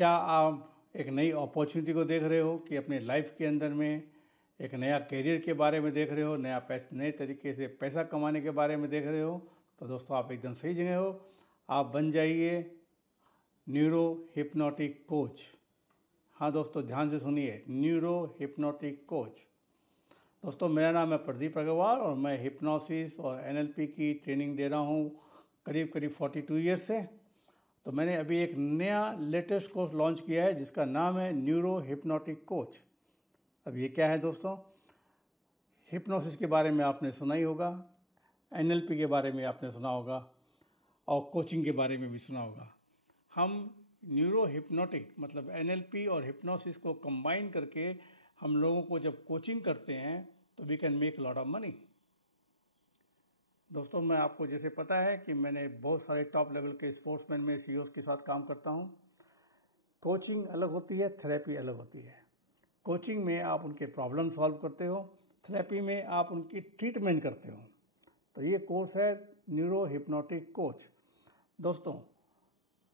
क्या आप एक नई अपॉर्चुनिटी को देख रहे हो कि अपने लाइफ के अंदर में एक नया करियर के बारे में देख रहे हो, नए तरीके से पैसा कमाने के बारे में देख रहे हो? तो दोस्तों आप एकदम सही जगह हो। आप बन जाइए न्यूरो हिप्नोटिक कोच। हाँ दोस्तों, ध्यान से सुनिए, न्यूरो हिप्नोटिक कोच। दोस्तों मेरा नाम है प्रदीप अग्रवाल और मैं हिप्नोसिस और एनएलपी की ट्रेनिंग दे रहा हूँ करीब 42 ईयर्स से। तो मैंने अभी एक नया लेटेस्ट कोर्स लॉन्च किया है जिसका नाम है न्यूरो हिप्नोटिक कोच। अब ये क्या है दोस्तों? हिप्नोसिस के बारे में आपने सुना ही होगा, एनएलपी के बारे में आपने सुना होगा और कोचिंग के बारे में भी सुना होगा। हम न्यूरो हिप्नोटिक मतलब एनएलपी और हिप्नोसिस को कंबाइन करके हम लोगों को जब कोचिंग करते हैं तो we can make lot of money. दोस्तों मैं आपको जैसे पता है कि मैंने बहुत सारे टॉप लेवल के स्पोर्ट्समैन में सीईओज के साथ काम करता हूं। कोचिंग अलग होती है, थेरेपी अलग होती है। कोचिंग में आप उनके प्रॉब्लम सॉल्व करते हो, थेरेपी में आप उनकी ट्रीटमेंट करते हो। तो ये कोर्स है न्यूरो हिप्नोटिक कोच। दोस्तों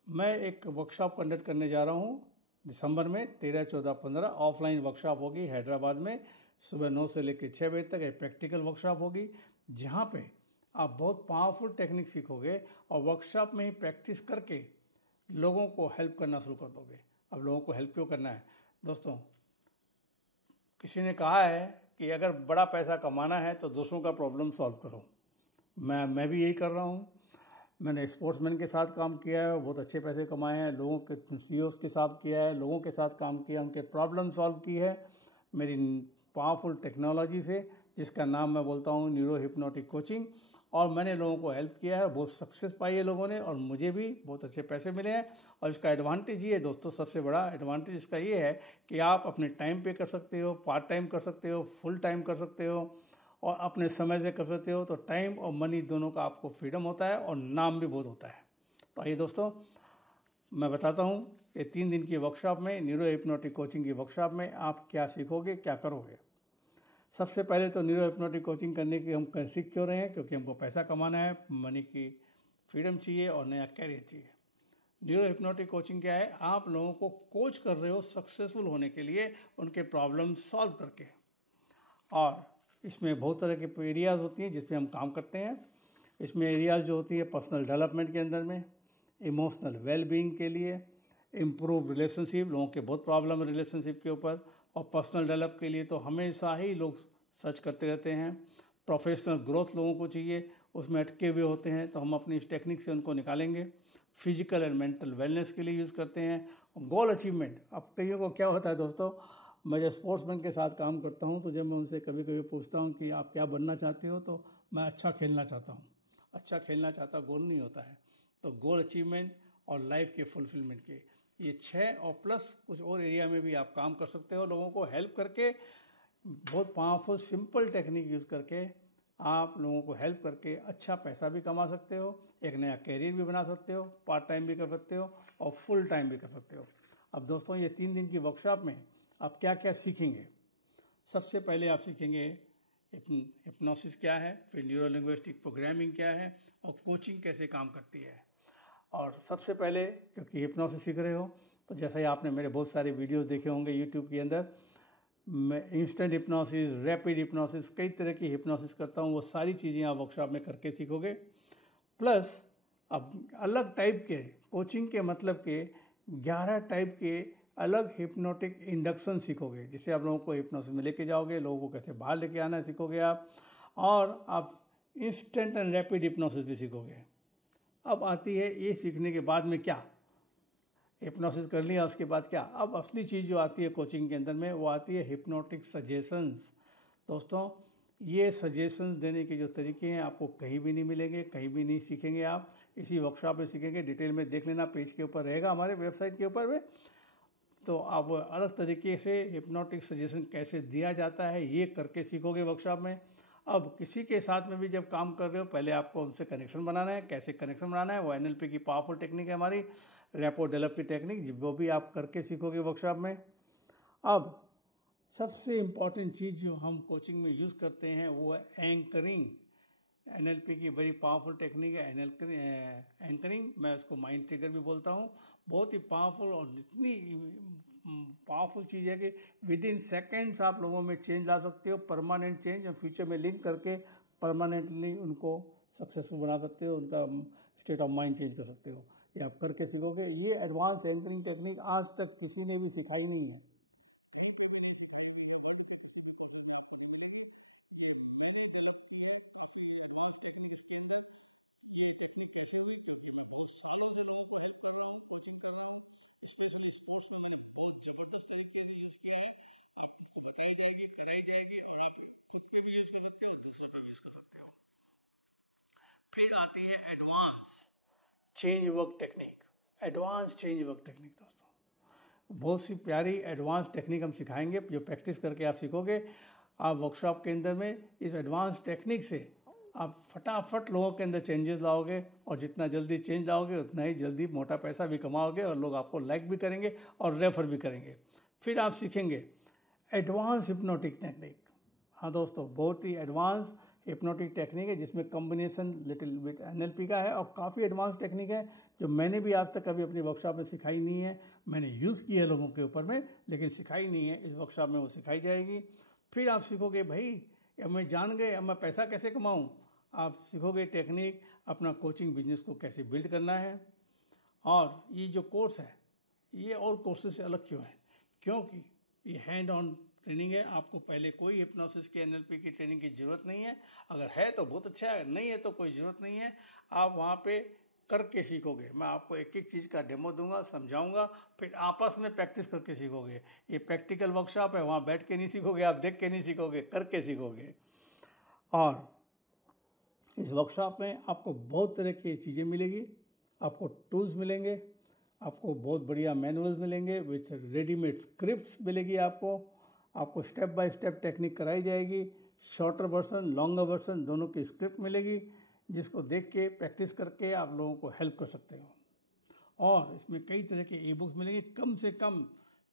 मैं एक वर्कशॉप कंडक्ट करने जा रहा हूँ दिसंबर में 13, 14, 15 ऑफलाइन वर्कशॉप होगी हैदराबाद में। सुबह 9 से लेकर 6 बजे तक एक प्रैक्टिकल वर्कशॉप होगी जहाँ पे आप बहुत पावरफुल टेक्निक सीखोगे और वर्कशॉप में ही प्रैक्टिस करके लोगों को हेल्प करना शुरू कर दोगे। अब लोगों को हेल्प क्यों करना है दोस्तों? किसी ने कहा है कि अगर बड़ा पैसा कमाना है तो दूसरों का प्रॉब्लम सॉल्व करो। मैं भी यही कर रहा हूँ। मैंने स्पोर्ट्समैन के साथ काम किया है, बहुत अच्छे पैसे कमाए हैं, लोगों के सीईओज़ के साथ किया है, लोगों के साथ काम किया, उनके प्रॉब्लम सॉल्व की है मेरी पावरफुल टेक्नोलॉजी से, जिसका नाम मैं बोलता हूँ न्यूरो हिप्नोटिक कोचिंग। और मैंने लोगों को हेल्प किया है, बहुत सक्सेस पाई है लोगों ने और मुझे भी बहुत अच्छे पैसे मिले हैं। और इसका एडवांटेज ये है दोस्तों, सबसे बड़ा एडवांटेज इसका ये है कि आप अपने टाइम पे कर सकते हो, पार्ट टाइम कर सकते हो, फुल टाइम कर सकते हो और अपने समय से कर सकते हो। तो टाइम और मनी दोनों का आपको फ्रीडम होता है और नाम भी बहुत होता है। तो आइए दोस्तों मैं बताता हूँ कि 3 दिन की वर्कशॉप में, न्यूरो हिप्नोटिक कोचिंग की वर्कशॉप में आप क्या सीखोगे, क्या करोगे। सबसे पहले तो न्यूरो हिप्नोटिक कोचिंग करने की हम सीख क्यों रहे हैं? क्योंकि हमको पैसा कमाना है, मनी की फ्रीडम चाहिए और नया कैरियर चाहिए। न्यूरो हिप्नोटिक कोचिंग क्या है? आप लोगों को कोच कर रहे हो सक्सेसफुल होने के लिए, उनके प्रॉब्लम सॉल्व करके। और इसमें बहुत तरह के एरियाज़ होती हैं जिसमें हम काम करते हैं। इसमें एरियाज़ जो होती है पर्सनल डेवलपमेंट के अंदर में, इमोशनल वेलबींग के लिए, इम्प्रूव रिलेशनशिप, लोगों के बहुत प्रॉब्लम है रिलेशनशिप के ऊपर, और पर्सनल डेवलप के लिए तो हमेशा ही लोग सर्च करते रहते हैं। प्रोफेशनल ग्रोथ लोगों को चाहिए, उसमें अटके हुए होते हैं, तो हम अपनी इस टेक्निक से उनको निकालेंगे। फिजिकल एंड मेंटल वेलनेस के लिए यूज़ करते हैं। गोल अचीवमेंट, अब कईयों को क्या होता है दोस्तों, मैं जब स्पोर्ट्समैन के साथ काम करता हूं तो जब मैं उनसे कभी कभी पूछता हूं कि आप क्या बनना चाहते हो, तो मैं अच्छा खेलना चाहता हूं। अच्छा खेलना चाहता गोल नहीं होता है। तो गोल अचीवमेंट और लाइफ के फुलफिलमेंट के ये 6 और प्लस कुछ और एरिया में भी आप काम कर सकते हो, लोगों को हेल्प करके। बहुत पावरफुल सिंपल टेक्निक यूज़ करके आप लोगों को हेल्प करके अच्छा पैसा भी कमा सकते हो, एक नया कैरियर भी बना सकते हो, पार्ट टाइम भी कर सकते हो और फुल टाइम भी कर सकते हो। अब दोस्तों ये 3 दिन की वर्कशॉप में आप क्या क्या सीखेंगे? सबसे पहले आप सीखेंगे हिप्नोसिस क्या है, फिर न्यूरो लिंग्विस्टिक प्रोग्रामिंग क्या है और कोचिंग कैसे काम करती है। और सबसे पहले क्योंकि हिप्नोसिस सीख रहे हो तो जैसा ही आपने मेरे बहुत सारे वीडियोस देखे होंगे यूट्यूब के अंदर, मैं इंस्टेंट हिप्नोसिस, रैपिड हिप्नोसिस, कई तरह की हिप्नोसिस करता हूँ। वो सारी चीज़ें आप वर्कशॉप में करके सीखोगे। प्लस अब अलग टाइप के कोचिंग के मतलब के 11 टाइप के अलग हिप्नोटिक इंडक्शन सीखोगे, जिससे आप लोगों को हिप्नोसिस में लेके जाओगे, लोगों को कैसे बाहर लेके आना सीखोगे आप। और आप इंस्टेंट एंड रैपिड हिप्नोसिस भी सीखोगे। अब आती है ये सीखने के बाद में क्या, हिप्नोसिस कर लिया उसके बाद क्या। अब असली चीज़ जो आती है कोचिंग के अंदर में वो आती है हिप्नोटिक सजेशंस। दोस्तों ये सजेशंस देने के जो तरीके हैं आपको कहीं भी नहीं मिलेंगे, कहीं भी नहीं सीखेंगे आप, इसी वर्कशॉप में सीखेंगे। डिटेल में देख लेना, पेज के ऊपर रहेगा हमारे वेबसाइट के ऊपर में। तो आप अलग तरीके से हिप्नोटिक सजेशन कैसे दिया जाता है ये करके सीखोगे वर्कशॉप में। अब किसी के साथ में भी जब काम कर रहे हो पहले आपको उनसे कनेक्शन बनाना है। कैसे कनेक्शन बनाना है, वो एनएलपी की पावरफुल टेक्निक है हमारी, रैपो डेवलप की टेक्निक, वो भी आप करके सीखोगे वर्कशॉप में। अब सबसे इम्पॉर्टेंट चीज़ जो हम कोचिंग में यूज़ करते हैं वो है एंकरिंग। एनएलपी की वेरी पावरफुल टेक्निक है एंकरिंग, मैं उसको माइंड ट्रिगर भी बोलता हूँ। बहुत ही पावरफुल और जितनी पावरफुल चीज़ है कि विद इन सेकेंड्स आप लोगों में चेंज ला सकते हो, परमानेंट चेंज, और फ्यूचर में लिंक करके परमानेंटली उनको सक्सेसफुल बना सकते हो, उनका स्टेट ऑफ माइंड चेंज कर सकते हो। ये आप करके सीखोगे। ये एडवांस एंकरिंग टेक्निक आज तक किसी ने भी सिखाई नहीं है। स्पेशली स्पोर्ट्स में मैंने बहुत जबरदस्त तरीके से यूज किया है। आपको बताई जाएगी, कराई जाएगी, और आप खुद पे भी यूज कर सकते हो और दूसरे पे भी यूज कर सकते हो। फिर आती है advance change work technique. Advance change work technique दोस्तों, बहुत सी प्यारी एडवांस टेक्निक हम सिखाएंगे, जो प्रैक्टिस करके आप सीखोगे। आप वर्कशॉप के अंदर में इस एडवांस टेक्निक से आप फटाफट लोगों के अंदर चेंजेस लाओगे, और जितना जल्दी चेंज लाओगे उतना ही जल्दी मोटा पैसा भी कमाओगे, और लोग आपको लाइक भी करेंगे और रेफर भी करेंगे। फिर आप सीखेंगे एडवांस हिप्नोटिक टेक्निक। हाँ दोस्तों, बहुत ही एडवांस हिप्नोटिक टेक्निक है, जिसमें कॉम्बिनेशन लिटिल बिट एनएलपी का है, और काफ़ी एडवांस टेक्निक है जो मैंने भी आज तक कभी अपनी वर्कशॉप में सिखाई नहीं है। मैंने यूज़ की है लोगों के ऊपर में, लेकिन सिखाई नहीं है। इस वर्कशॉप में वो सिखाई जाएगी। फिर आप सीखोगे भाई, अब मैं जान गए, अब मैं पैसा कैसे कमाऊँ। आप सीखोगे टेक्निक, अपना कोचिंग बिजनेस को कैसे बिल्ड करना है। और ये जो कोर्स है, ये और कोर्सेज से अलग क्यों है? क्योंकि ये हैंड ऑन ट्रेनिंग है। आपको पहले कोई हिप्नोसिस के एनएलपी की ट्रेनिंग की ज़रूरत नहीं है। अगर है तो बहुत अच्छा है, नहीं है तो कोई ज़रूरत नहीं है। आप वहाँ पे करके सीखोगे। मैं आपको एक एक चीज़ का डेमो दूंगा, समझाऊंगा, फिर आपस में प्रैक्टिस करके सीखोगे। ये प्रैक्टिकल वर्कशॉप है, वहाँ बैठ के नहीं सीखोगे, आप देख के नहीं सीखोगे, करके सीखोगे। और इस वर्कशॉप में आपको बहुत तरह की चीज़ें मिलेगी। आपको टूल्स मिलेंगे, आपको बहुत बढ़िया मैनुअल्स मिलेंगे, विथ रेडीमेड स्क्रिप्ट्स मिलेगी। आपको स्टेप बाय स्टेप टेक्निक कराई जाएगी। शॉर्टर वर्सन, लॉन्गर वर्सन, दोनों की स्क्रिप्ट मिलेगी, जिसको देख के प्रैक्टिस करके आप लोगों को हेल्प कर सकते हो। और इसमें कई तरह के ई बुक्स मिलेंगे। कम से कम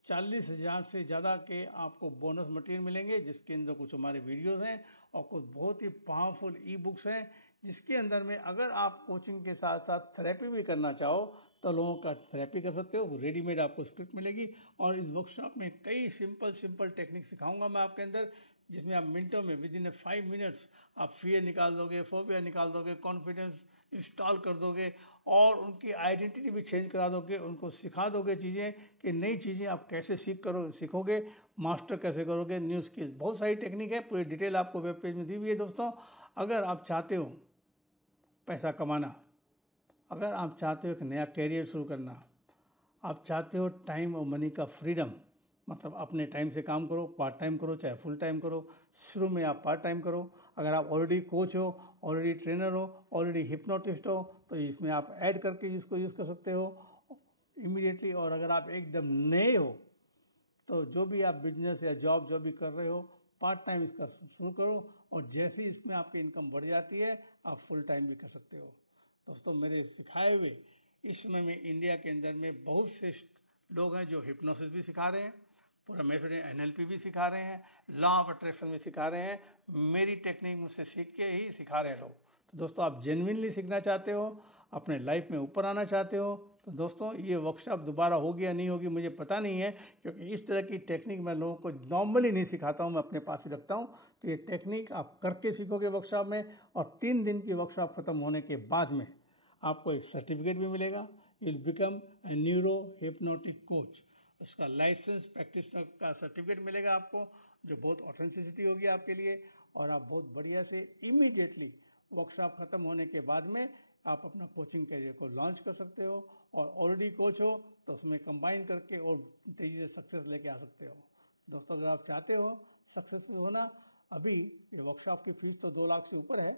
40,000 से ज़्यादा के आपको बोनस मटेरियल मिलेंगे, जिसके अंदर कुछ हमारे वीडियोस हैं और कुछ बहुत ही पावरफुल ई बुक्स हैं, जिसके अंदर में अगर आप कोचिंग के साथ साथ थेरेपी भी करना चाहो तो लोगों का थेरेपी कर सकते हो। रेडीमेड आपको स्क्रिप्ट मिलेगी। और इस वर्कशॉप में कई सिंपल टेक्निक सिखाऊंगा मैं आपके अंदर, जिसमें आप मिनटों में, विद इन 5 मिनट्स, आप फियर निकाल दोगे, फोबिया निकाल दोगे, कॉन्फिडेंस इंस्टॉल कर दोगे, और उनकी आइडेंटिटी भी चेंज करा दोगे। उनको सिखा दोगे चीज़ें कि नई चीज़ें आप कैसे सीखोगे, मास्टर कैसे करोगे, न्यू स्किल्स। बहुत सारी टेक्निक है, पूरी डिटेल आपको वेब पेज में दी हुई है दोस्तों। अगर आप चाहते हो पैसा कमाना, अगर आप चाहते हो एक नया कैरियर शुरू करना, आप चाहते हो टाइम और मनी का फ्रीडम, मतलब अपने टाइम से काम करो, पार्ट टाइम करो चाहे फुल टाइम करो। शुरू में आप पार्ट टाइम करो। अगर आप ऑलरेडी कोच हो, ऑलरेडी ट्रेनर हो, ऑलरेडी हिप्नोटिस्ट हो, तो इसमें आप ऐड करके इसको यूज़ कर सकते हो इमीडिएटली। और अगर आप एकदम नए हो, तो जो भी आप बिजनेस या जॉब जो भी कर रहे हो, पार्ट टाइम इसका शुरू करो, और जैसे ही इसमें आपकी इनकम बढ़ जाती है, आप फुल टाइम भी कर सकते हो। दोस्तों, मेरे सिखाए हुए इस समय में इंडिया के अंदर में बहुत से लोग हैं जो हिप्नोसिस भी सिखा रहे हैं, पूरा मेथड एनएलपी भी सिखा रहे हैं, लॉ ऑफ अट्रैक्शन भी सिखा रहे हैं। मेरी टेक्निक मुझसे सीख के ही सिखा रहे हैं लोग। तो दोस्तों, आप जेन्युइनली सीखना चाहते हो, अपने लाइफ में ऊपर आना चाहते हो, तो दोस्तों ये वर्कशॉप दोबारा होगी या नहीं होगी मुझे पता नहीं है, क्योंकि इस तरह की टेक्निक मैं लोगों को नॉर्मली नहीं सिखाता हूँ, मैं अपने पास ही रखता हूँ। तो ये टेक्निक आप करके सीखोगे वर्कशॉप में, और 3 दिन की वर्कशॉप खत्म होने के बाद में आपको एक सर्टिफिकेट भी मिलेगा। You will become a neuro hypnotic coach. उसका लाइसेंस प्रैक्टिस का सर्टिफिकेट मिलेगा आपको, जो बहुत ऑथेंटिसिटी होगी आपके लिए, और आप बहुत बढ़िया से इमीडिएटली वर्कशॉप खत्म होने के बाद में आप अपना कोचिंग करियर को लॉन्च कर सकते हो। और ऑलरेडी कोच हो तो उसमें कंबाइन करके और तेज़ी से सक्सेस लेके आ सकते हो। दोस्तों, अगर आप चाहते हो सक्सेसफुल होना, अभी ये वर्कशॉप की फीस तो 2 लाख से ऊपर है,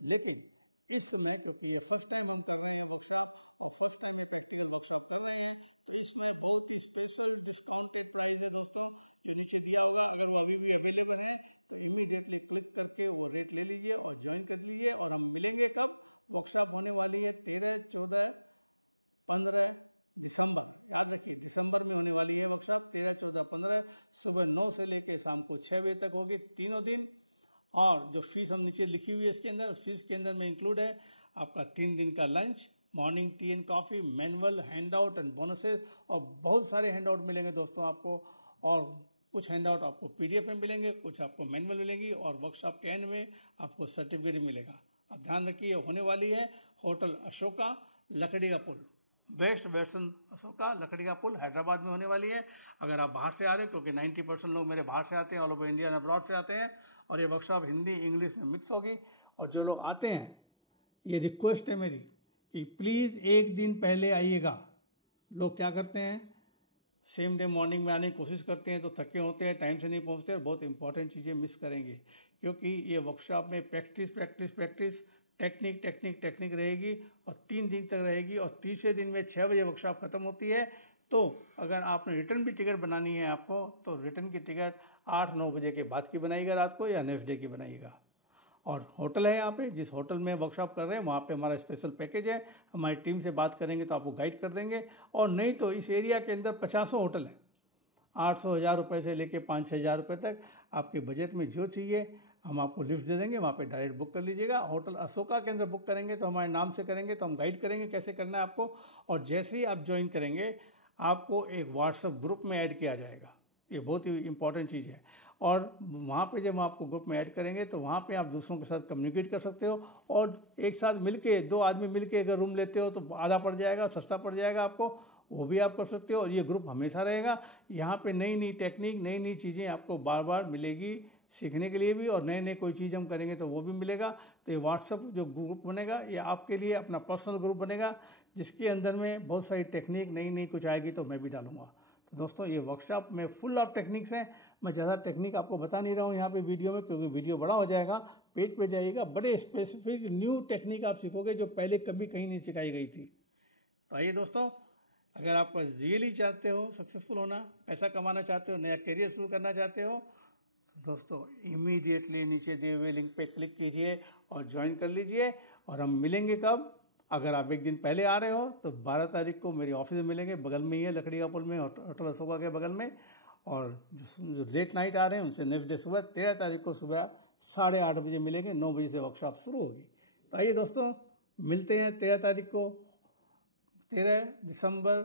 लेकिन इस समय, क्योंकि ये फर्स्ट टाइम हम कर रहे हैं वर्कशॉप, और फर्स्ट टाइम प्रैक्टिकल वर्कशॉप कर रहे हैं, तो इसमें बहुत ही स्पेशल डिस्काउंटेड प्राइस है दोस्तों, जो नीचे दिया होगा। अगर वो अभी भी अवेलेबल है तो इमीडिएटली क्लिक करके वो रेट ले लीजिए और ज्वाइन कर लीजिए। और हम मिलेंगे कब? वर्कशॉप होने वाली है 13, 14, 15 दिसंबर। याद रखिए, दिसंबर में होने वाली है वर्कशॉप, 13, 14, 15, सुबह 9 से लेकर शाम को 6 बजे तक होगी, तीनों दिन। और जो फीस हम नीचे लिखी हुई है इसके अंदर, फीस के अंदर में इंक्लूड है आपका 3 दिन का lunch, morning tea and coffee, manual, hand out and bonuses, और बहुत सारे हैंड आउट मिलेंगे दोस्तों आपको। और कुछ हैंड आउट आपको PDF में मिलेंगे, कुछ आपको मैनुअल मिलेंगी, और वर्कशॉप के एंड में आपको सर्टिफिकेट मिलेगा। अब ध्यान रखिए, होने वाली है होटल अशोका, लकड़ी का पुल, बेस्ट वेस्टर्न अशोका, लकड़ी का पुल, हैदराबाद में होने वाली है। अगर आप बाहर से आ रहे हो, क्योंकि 90% लोग मेरे बाहर से आते हैं, all over India and abroad से आते हैं, और ये वर्कशॉप हिंदी इंग्लिश में मिक्स होगी। और जो लोग आते हैं, ये रिक्वेस्ट है मेरी कि प्लीज़ एक दिन पहले आइएगा। लोग क्या करते हैं, सेम डे मॉर्निंग में आने की कोशिश करते हैं तो थके होते हैं, टाइम से नहीं पहुंचते, और बहुत इंपॉर्टेंट चीज़ें मिस करेंगे। क्योंकि ये वर्कशॉप में practice practice practice, technique technique technique रहेगी, और 3 दिन तक रहेगी, और तीसरे दिन में 6 बजे वर्कशॉप खत्म होती है। तो अगर आपने रिटर्न भी टिकट बनानी है आपको, तो रिटर्न की टिकट 8-9 बजे के बाद की बनाइएगा रात को, या नेक्स्ट डे की बनाइएगा। और होटल है यहाँ पे, जिस होटल में वर्कशॉप कर रहे हैं वहाँ पे हमारा स्पेशल पैकेज है, हमारी टीम से बात करेंगे तो आपको गाइड कर देंगे। और नहीं तो इस एरिया के अंदर 50 होटल है, 800-1000 रुपये से लेके 5-6 हज़ार रुपये तक, आपके बजट में जो चाहिए हम आपको लिस्ट दे देंगे, वहाँ पे डायरेक्ट बुक कर लीजिएगा। होटल अशोका के अंदर बुक करेंगे तो हमारे नाम से करेंगे, तो हम गाइड करेंगे कैसे करना है आपको। और जैसे ही आप ज्वाइन करेंगे, आपको एक व्हाट्सएप ग्रुप में ऐड किया जाएगा, ये बहुत ही इंपॉर्टेंट चीज़ है। और वहाँ पे जब हम आपको ग्रुप में ऐड करेंगे तो वहाँ पे आप दूसरों के साथ कम्युनिकेट कर सकते हो, और एक साथ मिलके 2 आदमी मिलके अगर रूम लेते हो तो आधा पड़ जाएगा, सस्ता पड़ जाएगा आपको, वो भी आप कर सकते हो। और ये ग्रुप हमेशा रहेगा, यहाँ पे नई नई टेक्निक, नई नई चीज़ें आपको बार बार मिलेगी सीखने के लिए भी, और नए नए कोई चीज़ हम करेंगे तो वो भी मिलेगा। तो ये व्हाट्सअप जो ग्रुप बनेगा, ये आपके लिए अपना पर्सनल ग्रुप बनेगा, जिसके अंदर में बहुत सारी टेक्निक नई नई कुछ आएगी तो मैं भी डालूंगा। तो दोस्तों, ये वर्कशॉप में फुल ऑफ टेक्निक्स हैं। मैं ज़्यादा टेक्निक आपको बता नहीं रहा हूँ यहाँ पे वीडियो में, क्योंकि वीडियो बड़ा हो जाएगा। पेज पे जाइएगा, बड़े स्पेसिफिक न्यू टेक्निक आप सीखोगे जो पहले कभी कहीं नहीं सिखाई गई थी। तो आइए दोस्तों, अगर आप रियली चाहते हो सक्सेसफुल होना, पैसा कमाना चाहते हो, नया करियर शुरू करना चाहते हो, तो दोस्तों इमीडिएटली नीचे दिए हुए लिंक पे क्लिक कीजिए और ज्वाइन कर लीजिए। और हम मिलेंगे कब? अगर आप एक दिन पहले आ रहे हो तो 12 तारीख को मेरे ऑफिस में मिलेंगे, बगल में ही है, लकड़ी का पुल में, होटल अशोका के बगल में। और जो लेट नाइट आ रहे हैं उनसे नेक्स्ट डे सुबह 13 तारीख को सुबह 8:30 बजे मिलेंगे, 9 बजे से वर्कशॉप शुरू होगी। तो आइए दोस्तों, मिलते हैं 13 तारीख को, 13 दिसंबर,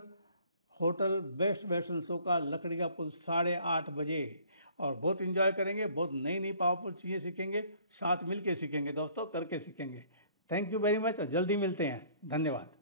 होटल बेस्ट वेस्टर्न अशोका, लकड़ी का पुल, 8:30 बजे। और बहुत इंजॉय करेंगे, बहुत नई नई पावरफुल चीज़ें सीखेंगे, साथ मिल के सीखेंगे दोस्तों, करके सीखेंगे। थैंक यू वेरी मच, और जल्दी मिलते हैं। धन्यवाद।